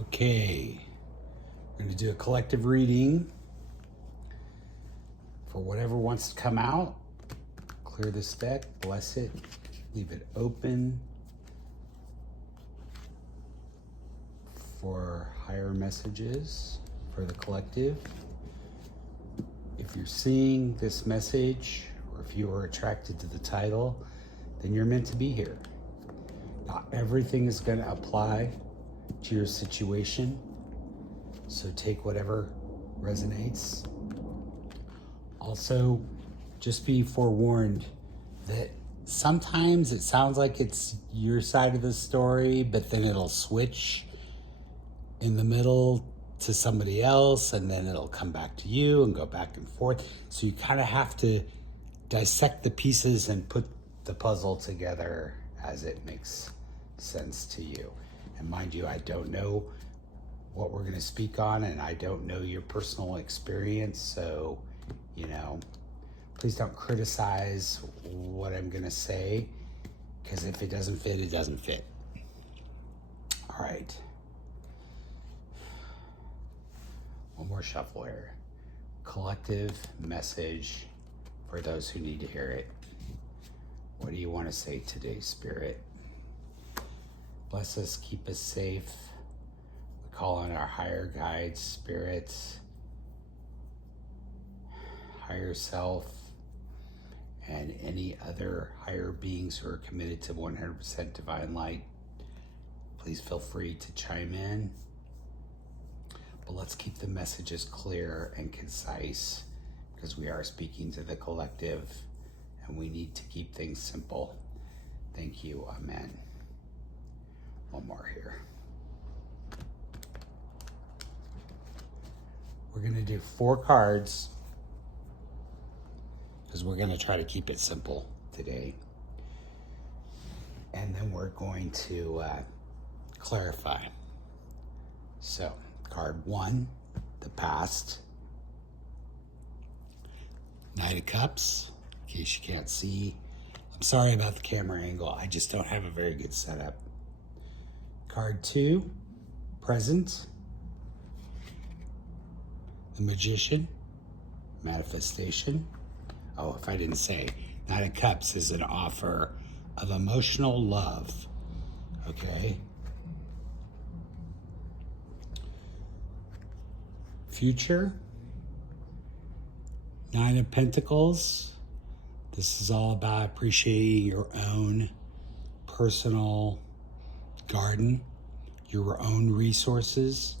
Okay, we're going to do a collective reading for whatever wants to come out. Clear this deck, bless it, leave it open for higher messages for the collective. If you're seeing this message, or if you are attracted to the title, then you're meant to be here. Not everything is going to apply to your situation, so take whatever resonates. Also, just be forewarned that sometimes it sounds like it's your side of the story, but then it'll switch in the middle to somebody else, and then it'll come back to you and go back and forth. So you kind of have to dissect the pieces and put the puzzle together as it makes sense to you. And mind you, I don't know what we're going to speak on, and I don't know your personal experience, so, please don't criticize what I'm going to say, because if it doesn't fit, it doesn't fit. All right. One more shuffle here. Collective message for those who need to hear it. What do you want to say today, Spirit? Bless us, keep us safe. We call on our higher guides, spirits, higher self, and any other higher beings who are committed to 100% divine light. Please feel free to chime in. But let's keep the messages clear and concise, because we are speaking to the collective and we need to keep things simple. Thank you. Amen. One more here. We're going to do 4 cards because we're going to try to keep it simple today. And then we're going to clarify. So, card 1, the past. Knight of Cups, in case you can't see. I'm sorry about the camera angle. I just don't have a very good setup. Card 2, present. The Magician, manifestation. Oh, if I didn't say, Knight of Cups is an offer of emotional love. Okay. Future, 9 of Pentacles. This is all about appreciating your own personal garden, your own resources.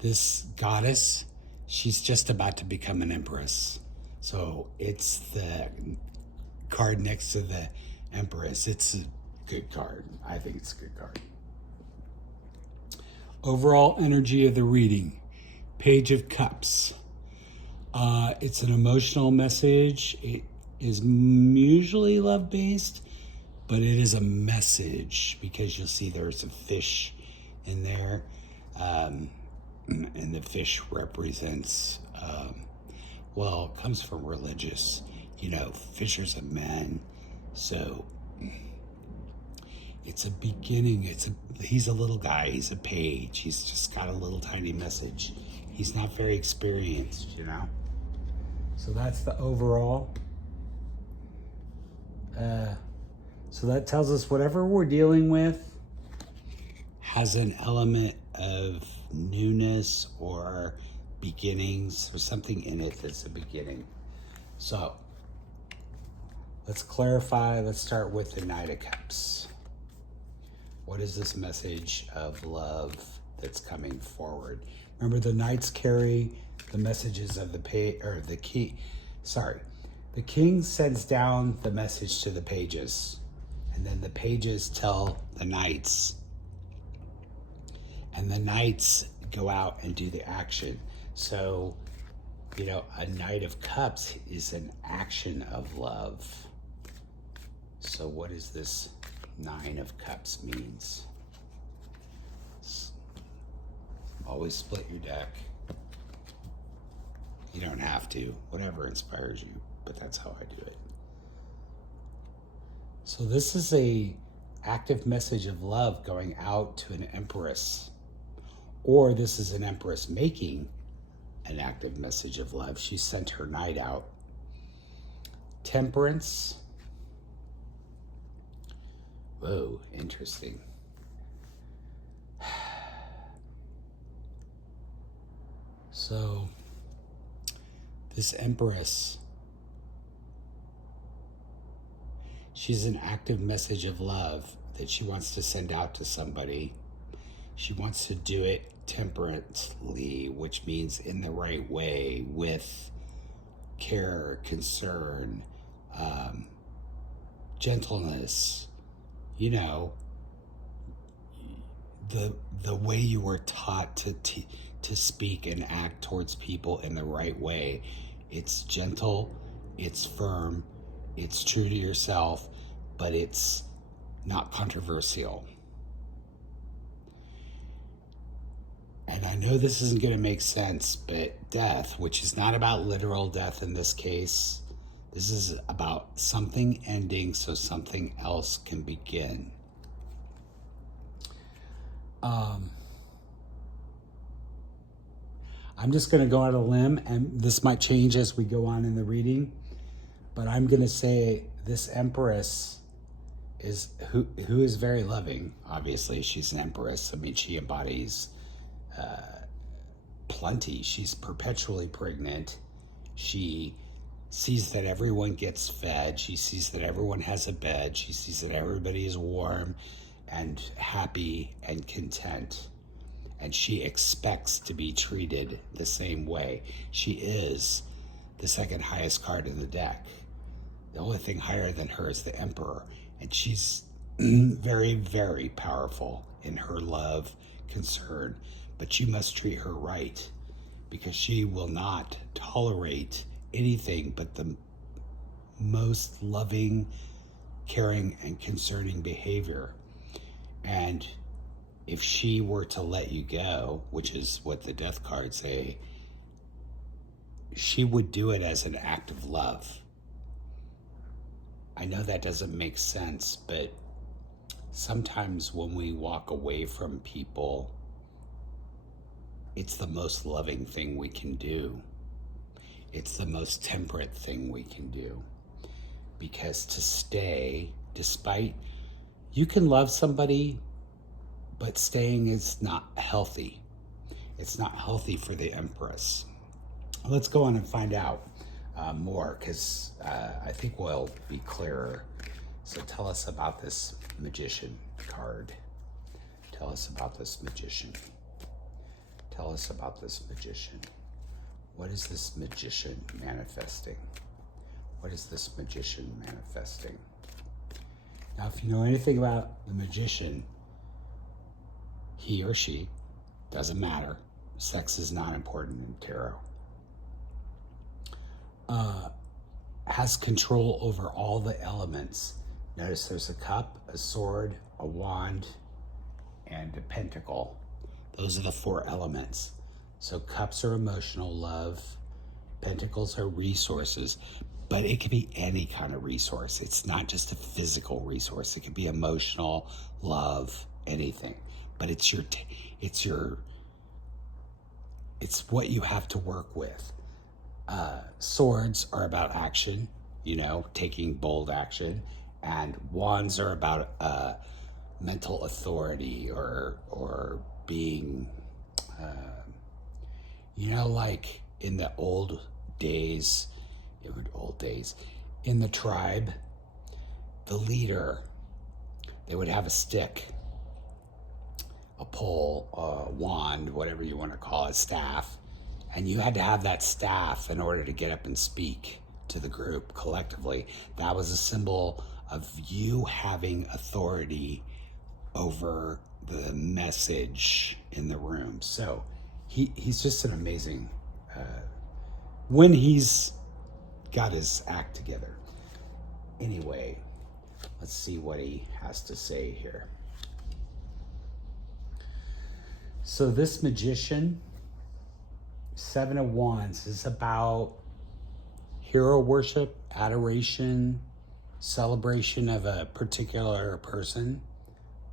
This goddess, she's just about to become an empress. So it's the card next to the Empress. It's a good card. I think it's a good card. Overall energy of the reading, Page of Cups. It's an emotional message. It is usually love-based, but it is a message because you'll see there's a fish in there. And the fish represents, it comes from religious, fishers of men. So it's a beginning. He's a little guy. He's a page. He's just got a little tiny message. He's not very experienced, So that's the overall. So that tells us whatever we're dealing with has an element of newness or beginnings or something in it that's a beginning. So let's clarify. Let's start with the Knight of Cups. What is this message of love that's coming forward? Remember, the knights carry the messages of the king. The king sends down the message to the pages, and then the pages tell the knights, and the knights go out and do the action. So, a Knight of Cups is an action of love. So what is this 9 of Cups means? Always split your deck. You don't have to, whatever inspires you, but that's how I do it. So this is a active message of love going out to an empress. Or this is an empress making an active message of love. She sent her knight out. Temperance. Whoa, interesting. So, this empress, she's an active message of love that she wants to send out to somebody. She wants to do it temperately, which means in the right way, with care, concern, gentleness, you know, the way you were taught to speak and act towards people in the right way. It's gentle, it's firm, it's true to yourself, but it's not controversial. And I know this isn't going to make sense, but death, which is not about literal death in this case, this is about something ending so something else can begin. I'm just going to go out on a limb, and this might change as we go on in the reading, but I'm going to say this empress is who is very loving. Obviously, she's an empress. I mean, she embodies plenty. She's perpetually pregnant. She sees that everyone gets fed. She sees that everyone has a bed. She sees that everybody is warm and happy and content. And she expects to be treated the same way. She is the second highest card in the deck. The only thing higher than her is the Emperor. And she's very, very powerful in her love, concern. But you must treat her right, because she will not tolerate anything but the most loving, caring, and concerning behavior. And if she were to let you go, which is what the death cards say, she would do it as an act of love. I know that doesn't make sense, but sometimes when we walk away from people, it's the most loving thing we can do. It's the most temperate thing we can do. Because to stay, despite, you can love somebody, but staying is not healthy. It's not healthy for the Empress. Let's go on and find out more, because I think we'll be clearer. So tell us about this Magician card. Tell us about this Magician. Tell us about this Magician. What is this Magician manifesting? What is this Magician manifesting? Now, if you know anything about the Magician, he or she, doesn't matter. Sex is not important in tarot. Has control over all the elements. Notice there's a cup, a sword, a wand, and a pentacle. Those are the 4 elements. So cups are emotional love, pentacles are resources, but it could be any kind of resource. It's not just a physical resource. It could be emotional, love, anything. But it's what you have to work with. Swords are about action, taking bold action, and wands are about mental authority or being, like in the old days, in the tribe, the leader, they would have a stick, a pole, a wand, whatever you want to call it, staff. And you had to have that staff in order to get up and speak to the group collectively. That was a symbol of you having authority over the message in the room. So he's just an amazing, when he's got his act together. Anyway, let's see what he has to say here. So this Magician, 7 of Wands, is about hero worship, adoration, celebration of a particular person.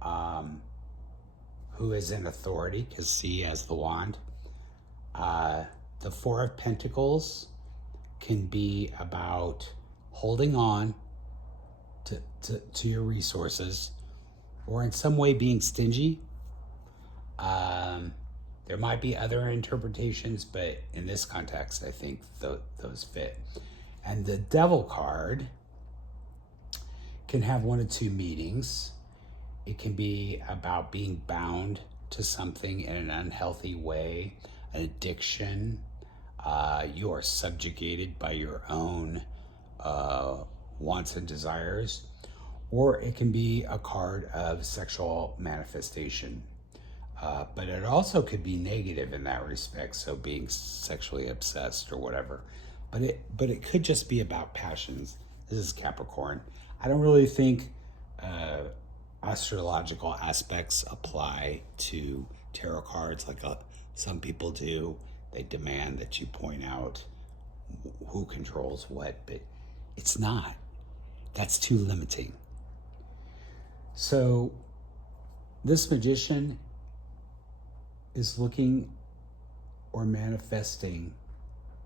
who is in authority, because C has the wand. The Four of Pentacles can be about holding on to your resources, or in some way being stingy. There might be other interpretations, but in this context, I think those fit. And the Devil card can have one of two meanings. It can be about being bound to something in an unhealthy way, an addiction. You are subjugated by your own wants and desires. Or it can be a card of sexual manifestation. But it also could be negative in that respect, so being sexually obsessed or whatever. But it could just be about passions. This is Capricorn. I don't really think astrological aspects apply to tarot cards like some people do. They demand that you point out who controls what, but it's not. That's too limiting. So this magician is looking or manifesting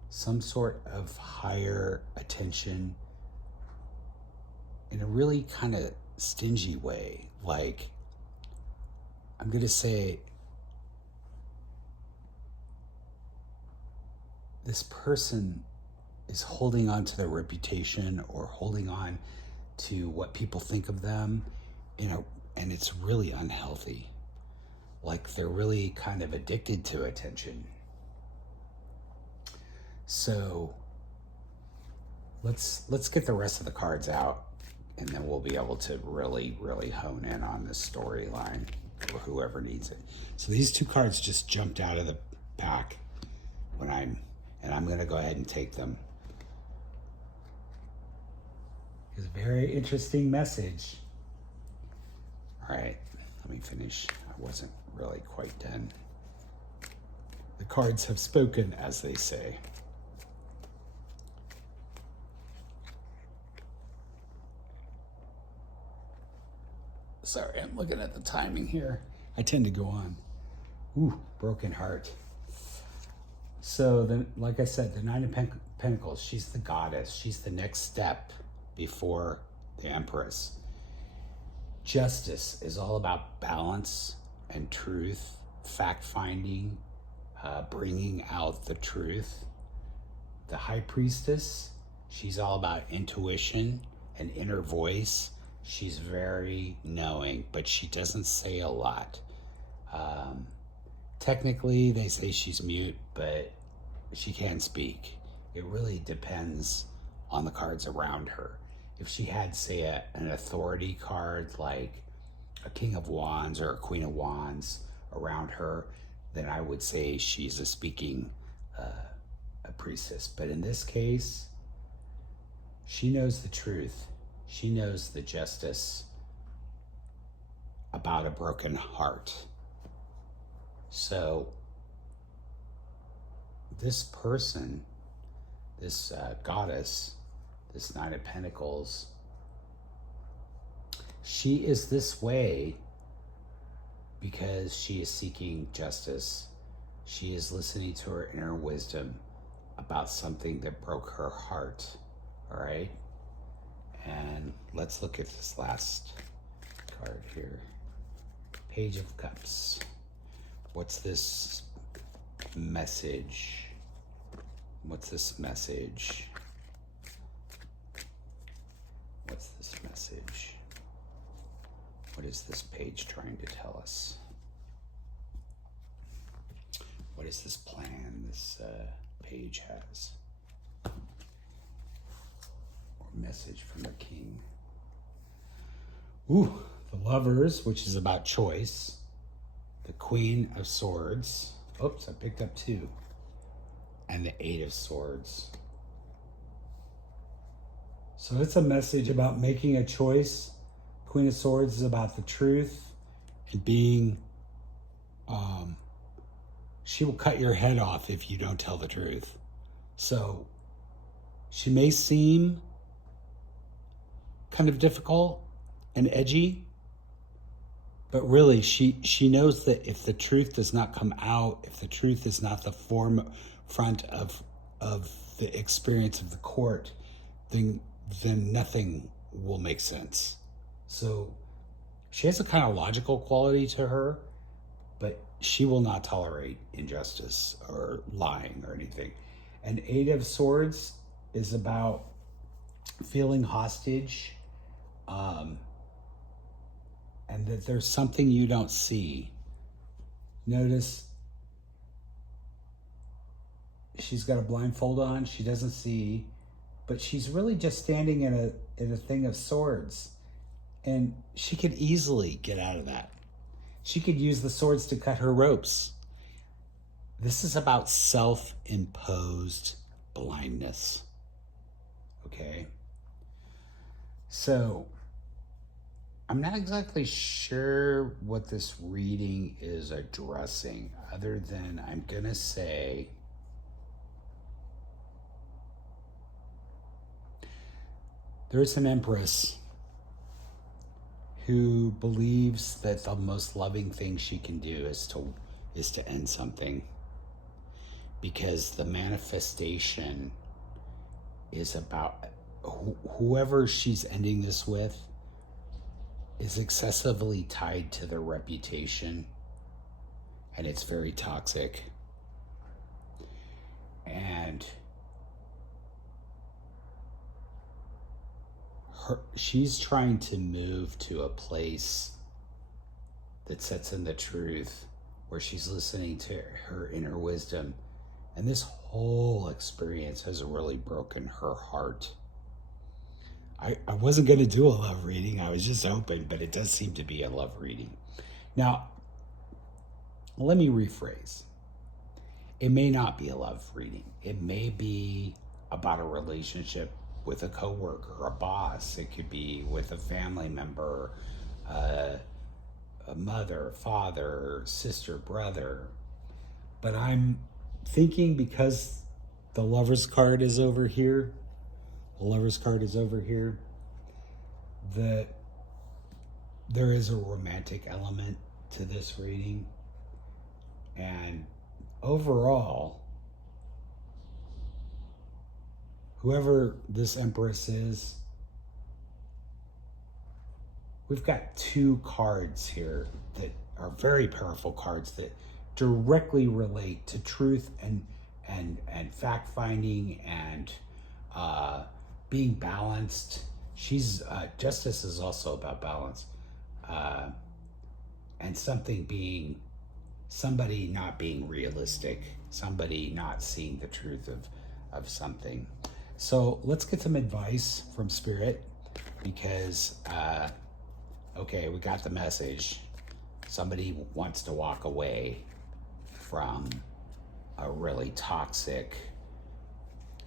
some sort of higher attention in a really kind of stingy way. Like, I'm going to say, this person is holding on to their reputation or holding on to what people think of them, and it's really unhealthy. Like, they're really kind of addicted to attention. So let's get the rest of the cards out, and then we'll be able to really, really hone in on this storyline for whoever needs it. So these two cards just jumped out of the pack and I'm going to go ahead and take them. It's a very interesting message. All right, let me finish. I wasn't really quite done. The cards have spoken, as they say. Sorry, I'm looking at the timing here. I tend to go on. Ooh, broken heart. So then, like I said, the Nine of Pentacles, she's the goddess. She's the next step before the Empress. Justice is all about balance and truth, fact-finding, bringing out the truth. The High Priestess, she's all about intuition and inner voice. She's very knowing, but she doesn't say a lot. Technically, they say she's mute, but she can speak. It really depends on the cards around her. If she had, say, an authority card like a King of Wands or a Queen of Wands around her, then I would say she's a speaking a priestess. But in this case, she knows the truth. She knows the justice about a broken heart. So this person, this goddess, this Nine of Pentacles, she is this way because she is seeking justice. She is listening to her inner wisdom about something that broke her heart. All right? And let's look at this last card here. Page of Cups. What's this message? What's this message? What's this message? What is this page trying to tell us? What is this plan this page has? Or message from the king? Ooh, the Lovers, which is about choice. The Queen of Swords. Oops, I picked up two. And the Eight of Swords. So it's a message about making a choice. Queen of Swords is about the truth and being, she will cut your head off if you don't tell the truth. So she may seem kind of difficult and edgy, But really, she knows that if the truth does not come out, if the truth is not the forefront of the experience of the court, then nothing will make sense. So she has a kind of logical quality to her, but she will not tolerate injustice or lying or anything. And Eight of Swords is about feeling hostage, and that there's something you don't see. Notice she's got a blindfold on, she doesn't see, but she's really just standing in a thing of swords. And she could easily get out of that. She could use the swords to cut her ropes. This is about self-imposed blindness. Okay? So, I'm not exactly sure what this reading is addressing, other than I'm going to say there's an empress who believes that the most loving thing she can do is to end something, because the manifestation is about whoever she's ending this with is excessively tied to their reputation, and it's very toxic. And she's trying to move to a place that sets in the truth, where she's listening to her inner wisdom. And this whole experience has really broken her heart. I wasn't going to do a love reading. I was just hoping, but it does seem to be a love reading. Now, let me rephrase. It may not be a love reading. It may be about a relationship with a coworker, a boss. It could be with a family member, a mother, father, sister, brother. But I'm thinking, because the Lover's card is over here, that there is a romantic element to this reading. And overall, whoever this Empress is, we've got two cards here that are very powerful cards that directly relate to truth and fact-finding and being balanced. Justice is also about balance, and somebody not being realistic, somebody not seeing the truth of something. So let's get some advice from Spirit, because okay, we got the message. Somebody wants to walk away from a really toxic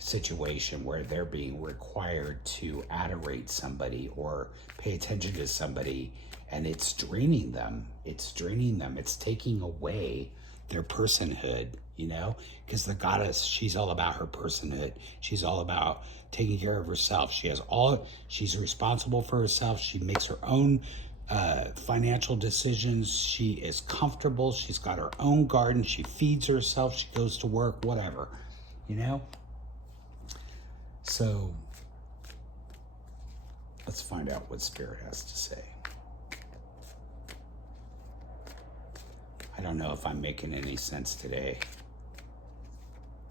situation where they're being required to adorate somebody or pay attention to somebody, and it's draining them. It's taking away their personhood, because the goddess, she's all about her personhood. She's all about taking care of herself. She's responsible for herself. She makes her own financial decisions. She is comfortable. She's got her own garden. She feeds herself. She goes to work, whatever, So let's find out what Spirit has to say. I don't know if I'm making any sense today.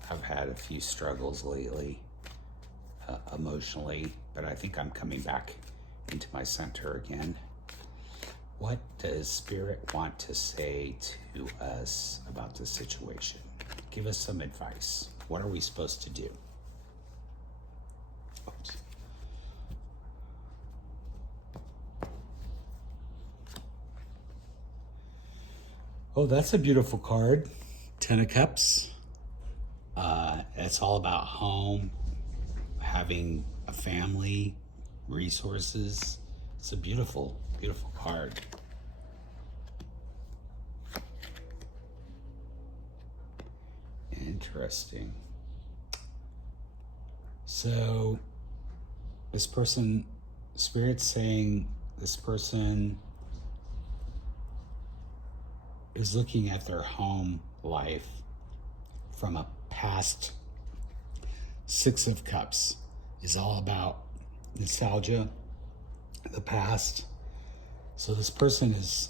I've had a few struggles lately, emotionally, but I think I'm coming back into my center again. What does Spirit want to say to us about this situation? Give us some advice. What are we supposed to do? Oops. Oh, that's a beautiful card. Ten of Cups. It's all about home, having a family, resources. It's a beautiful, beautiful card. Interesting. So this person, Spirit's saying this person is looking at their home life from a past. Six of Cups is all about nostalgia, the past. So this person is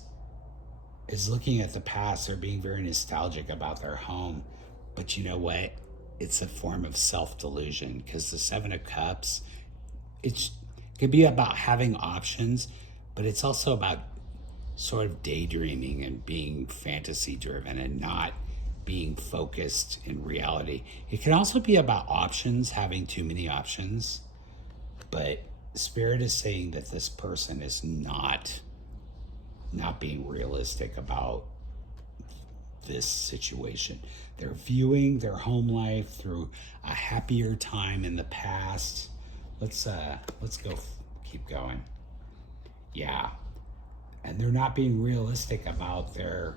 looking at the past. They're being very nostalgic about their home. But you know what? It's a form of self-delusion, because the Seven of Cups, it could be about having options, but it's also about sort of daydreaming and being fantasy driven and not being focused in reality. It can also be about options, having too many options, but Spirit is saying that this person is not being realistic about this situation. They're viewing their home life through a happier time in the past. Let's go keep going. Yeah. And they're not being realistic about the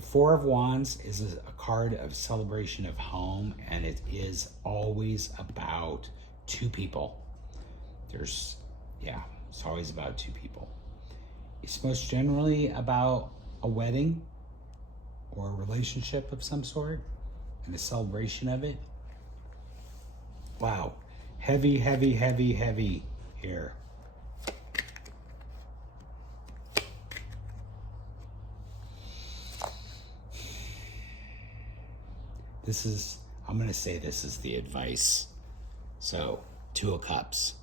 Four of Wands is a card of celebration of home, and it is always about two people. It's always about two people. It's most generally about a wedding or a relationship of some sort and a celebration of it. Wow. Heavy, heavy, heavy, heavy here. I'm going to say this is the advice. So, Two of Cups.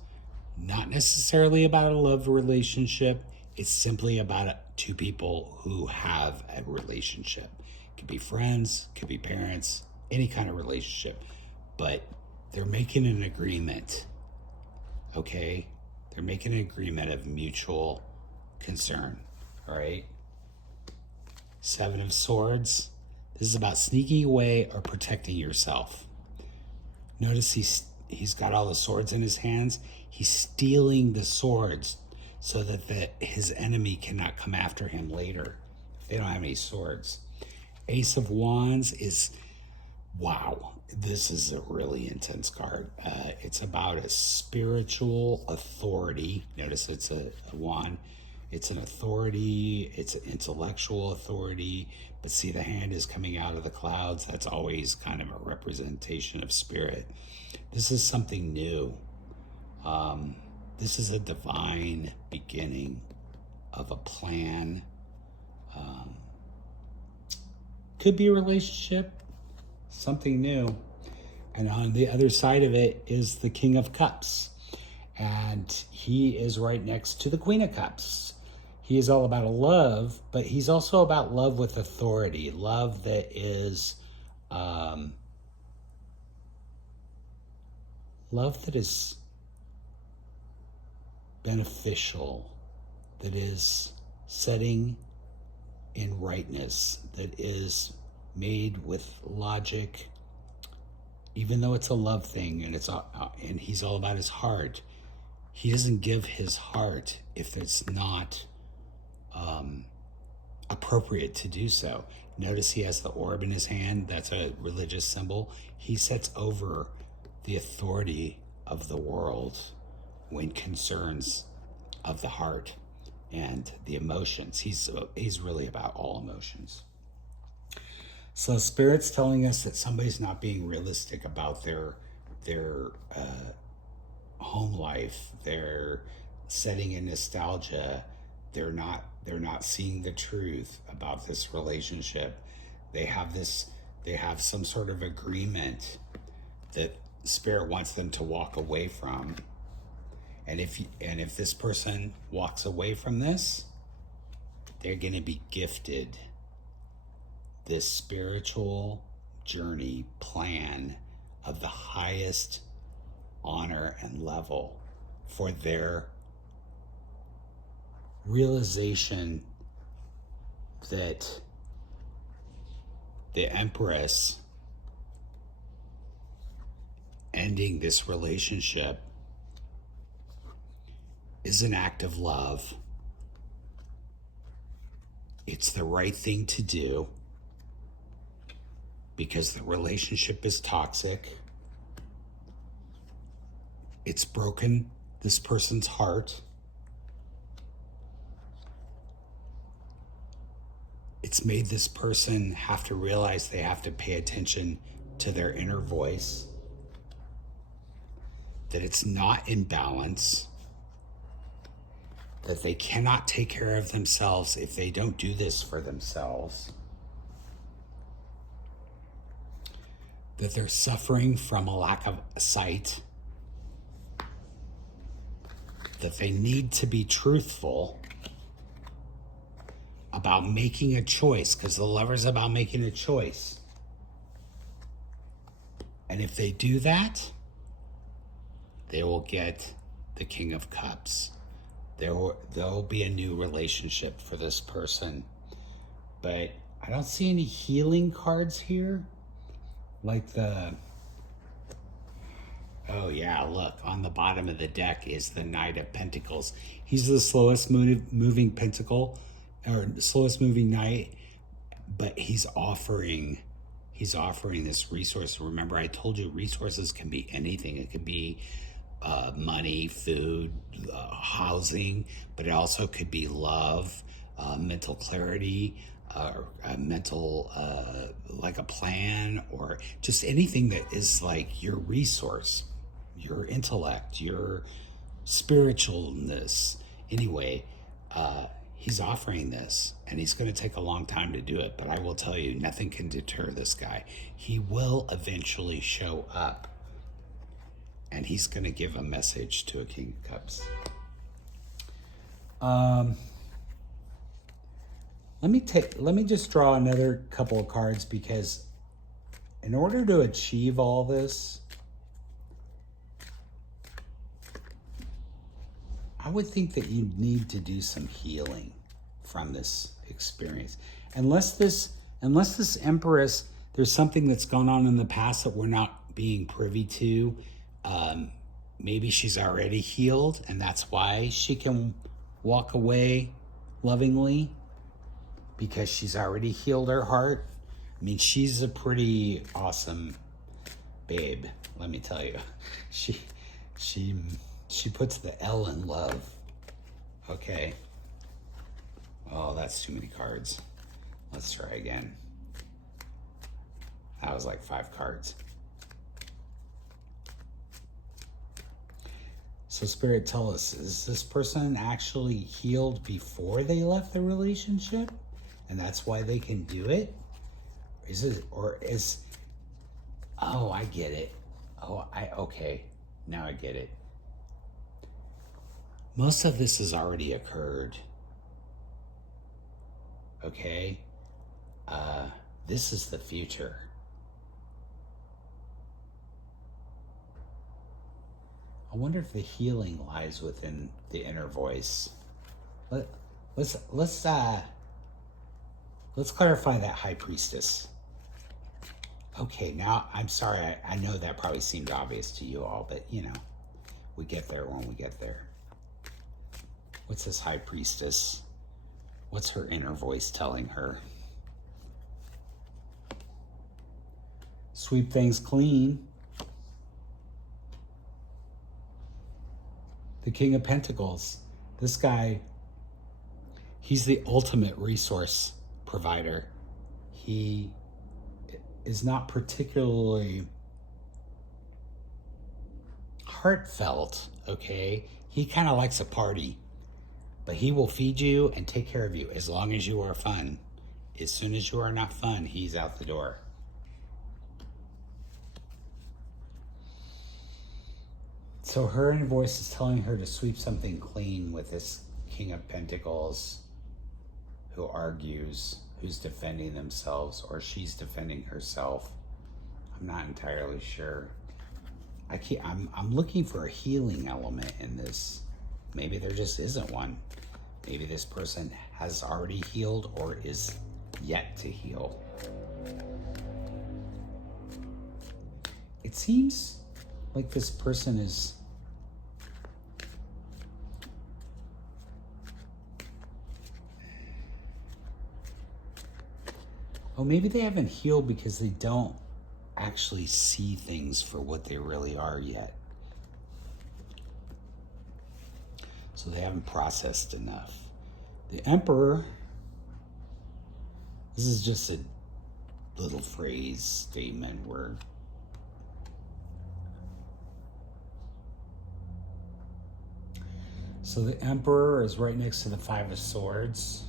Not necessarily about a love relationship. It's simply about two people who have a relationship. It could be friends, could be parents, any kind of relationship. But they're making an agreement, okay? They're making an agreement of mutual concern, all right? Seven of Swords. This is about sneaking away or protecting yourself. Notice he's got all the swords in his hands. He's stealing the swords so that his enemy cannot come after him later if they don't have any swords. Ace of Wands is, wow, this is a really intense card. It's about a spiritual authority. Notice it's a wand. It's an authority. It's an intellectual authority. But see, the hand is coming out of the clouds. That's always kind of a representation of spirit. This is something new. This is a divine beginning of a plan. Could be a relationship, something new. And on the other side of it is the King of Cups. And he is right next to the Queen of Cups. He is all about a love, but he's also about love with authority. Love that is, beneficial, that is setting in rightness, that is made with logic, even though it's a love thing, and he's all about his heart. He doesn't give his heart if it's not appropriate to do so. Notice he has the orb in his hand. That's a religious symbol. He sets over the authority of the world when concerns of the heart and the emotions. He's really about all emotions. So Spirit's telling us that somebody's not being realistic about their home life. They're setting in nostalgia. They're not seeing the truth about this relationship. They have some sort of agreement that Spirit wants them to walk away from. And if this person walks away from this, they're going to be gifted this spiritual journey plan of the highest honor and level for their realization that the Empress ending this relationship is an act of love. It's the right thing to do because the relationship is toxic. It's broken this person's heart. It's made this person have to realize they have to pay attention to their inner voice, that it's not in balance, that they cannot take care of themselves if they don't do this for themselves, that they're suffering from a lack of sight, that they need to be truthful about making a choice, because the Lover's about making a choice. And if they do that, they will get the King of Cups. There'll be a new relationship for this person. But I don't see any healing cards here. Like oh yeah, look, on the bottom of the deck is the Knight of Pentacles. He's the slowest moving pentacle, or slowest moving knight, but he's offering this resource. Remember, I told you resources can be anything. It could be money, food, housing, but it also could be love, mental clarity, mental, like a plan, or just anything that is like your resource, your intellect, your spiritualness. Anyway, he's offering this, and he's going to take a long time to do it, but I will tell you, nothing can deter this guy. He will eventually show up, and he's going to give a message to a King of Cups. Let me just draw another couple of cards, because in order to achieve all this, I would think that you need to do some healing from this experience. Unless this Empress, there's something that's gone on in the past that we're not being privy to. Maybe she's already healed, and that's why she can walk away lovingly, because she's already healed her heart. I mean, she's a pretty awesome babe, let me tell you. She puts the L in love. Okay. Oh, that's too many cards. Let's try again. That was like 5 cards. So Spirit, tell us, is this person actually healed before they left the relationship, and that's why they can do it? Oh, I get it. Okay, now I get it. Most of this has already occurred. Okay? This is the future. I wonder if the healing lies within the inner voice. Let's clarify that, High Priestess. Okay, now I'm sorry. I know that probably seemed obvious to you all, but you know, we get there when we get there. What's this High Priestess? What's her inner voice telling her? Sweep things clean. The King of Pentacles. This guy, he's the ultimate resource provider. He is not particularly heartfelt, okay? He kind of likes a party, but he will feed you and take care of you as long as you are fun. As soon as you are not fun, he's out the door. So her inner voice is telling her to sweep something clean with this King of Pentacles who argues, who's defending themselves, or she's defending herself. I'm not entirely sure. I'm looking for a healing element in this. Maybe there just isn't one. Maybe this person has already healed or is yet to heal. It seems like this person is maybe they haven't healed because they don't actually see things for what they really are yet. So they haven't processed enough. The Emperor, This is just a little phrase statement where so the Emperor is right next to the Five of Swords.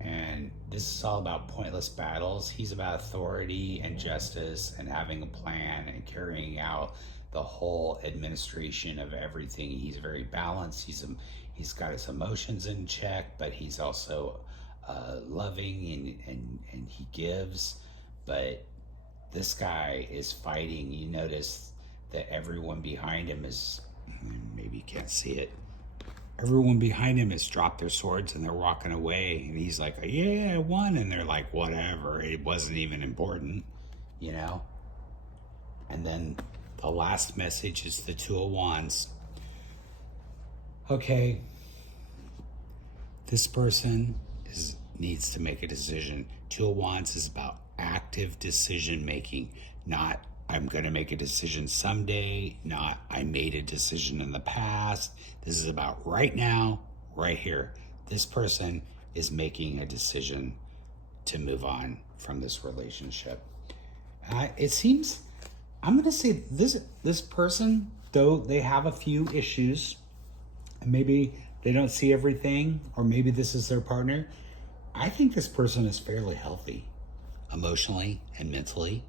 And this is all about pointless battles. He's about authority and justice and having a plan and carrying out the whole administration of everything. He's very balanced. He's got his emotions in check, but he's also loving and he gives. But this guy is fighting. You notice that everyone behind him is, maybe you can't see it, everyone behind him has dropped their swords and they're walking away. And he's like, yeah, I won. And they're like, whatever. It wasn't even important, you know? And then the last message is the Two of Wands. Okay, this person needs to make a decision. Two of Wands is about active decision making, not I'm going to make a decision someday, not I made a decision in the past. This is about right now, right here. This person is making a decision to move on from this relationship. It seems, I'm going to say this person, though they have a few issues, and maybe they don't see everything, or maybe this is their partner, I think this person is fairly healthy emotionally and mentally.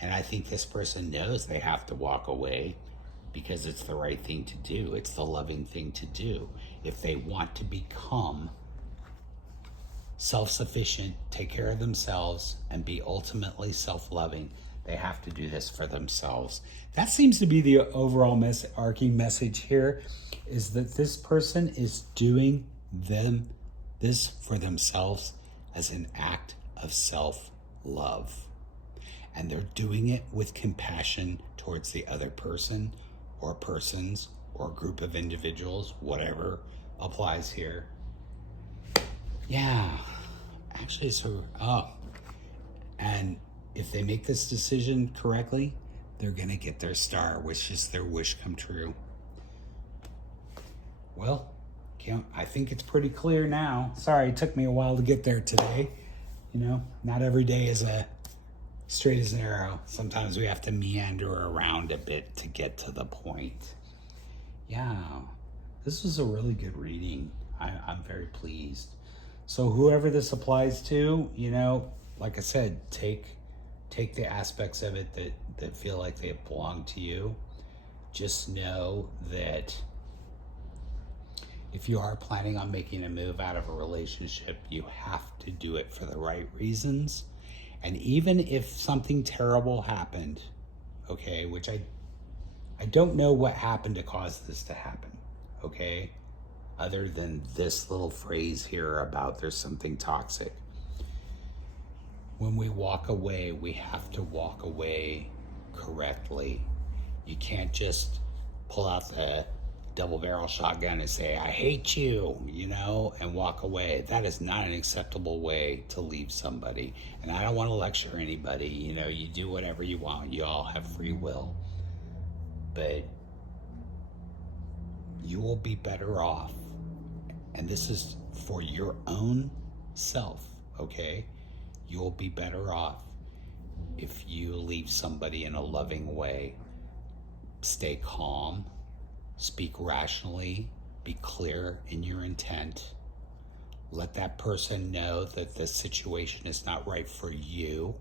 And I think this person knows they have to walk away because it's the right thing to do. It's the loving thing to do. If they want to become self-sufficient, take care of themselves, and be ultimately self-loving, they have to do this for themselves. That seems to be the overall arcing message here, is that this person is doing this for themselves as an act of self-love. And they're doing it with compassion towards the other person or persons or group of individuals, whatever applies here. Yeah, actually, and if they make this decision correctly, they're going to get their star, which is their wish come true. Well, I think it's pretty clear now. Sorry, it took me a while to get there today. You know, not every day is straight as an arrow. Sometimes we have to meander around a bit to get to the point. Yeah, this was a really good reading. I'm very pleased. So whoever this applies to, you know, like I said, take the aspects of it that feel like they belong to you. Just know that if you are planning on making a move out of a relationship, you have to do it for the right reasons. And even if something terrible happened, okay, which I don't know what happened to cause this to happen, okay, other than this little phrase here about there's something toxic. When we walk away, we have to walk away correctly. You can't just pull out the double barrel shotgun and say, I hate you, you know, and walk away. That is not an acceptable way to leave somebody. And I don't want to lecture anybody, you know, you do whatever you want. You all have free will. But you will be better off. And this is for your own self, okay? You will be better off if you leave somebody in a loving way. Stay calm. Speak rationally, be clear in your intent. Let that person know that the situation is not right for you.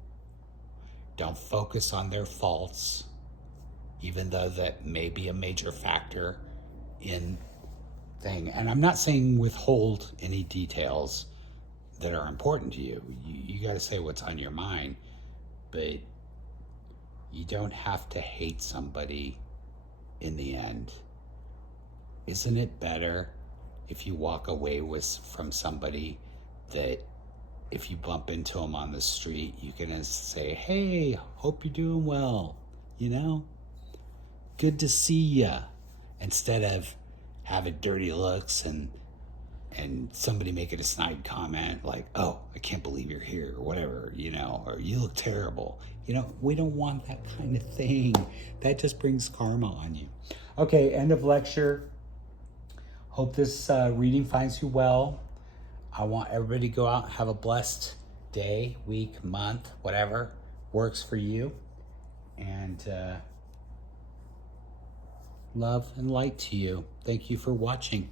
Don't focus on their faults, even though that may be a major factor in thing. And I'm not saying withhold any details that are important to you. You got to say what's on your mind, but you don't have to hate somebody in the end. Isn't it better if you walk away from somebody that if you bump into them on the street, you can say, hey, hope you're doing well, you know? Good to see ya. Instead of having dirty looks and somebody making a snide comment like, oh, I can't believe you're here, or whatever, you know, or you look terrible. You know, we don't want that kind of thing. That just brings karma on you. Okay, end of lecture. Hope this reading finds you well. I want everybody to go out and have a blessed day, week, month, whatever works for you. And love and light to you. Thank you for watching.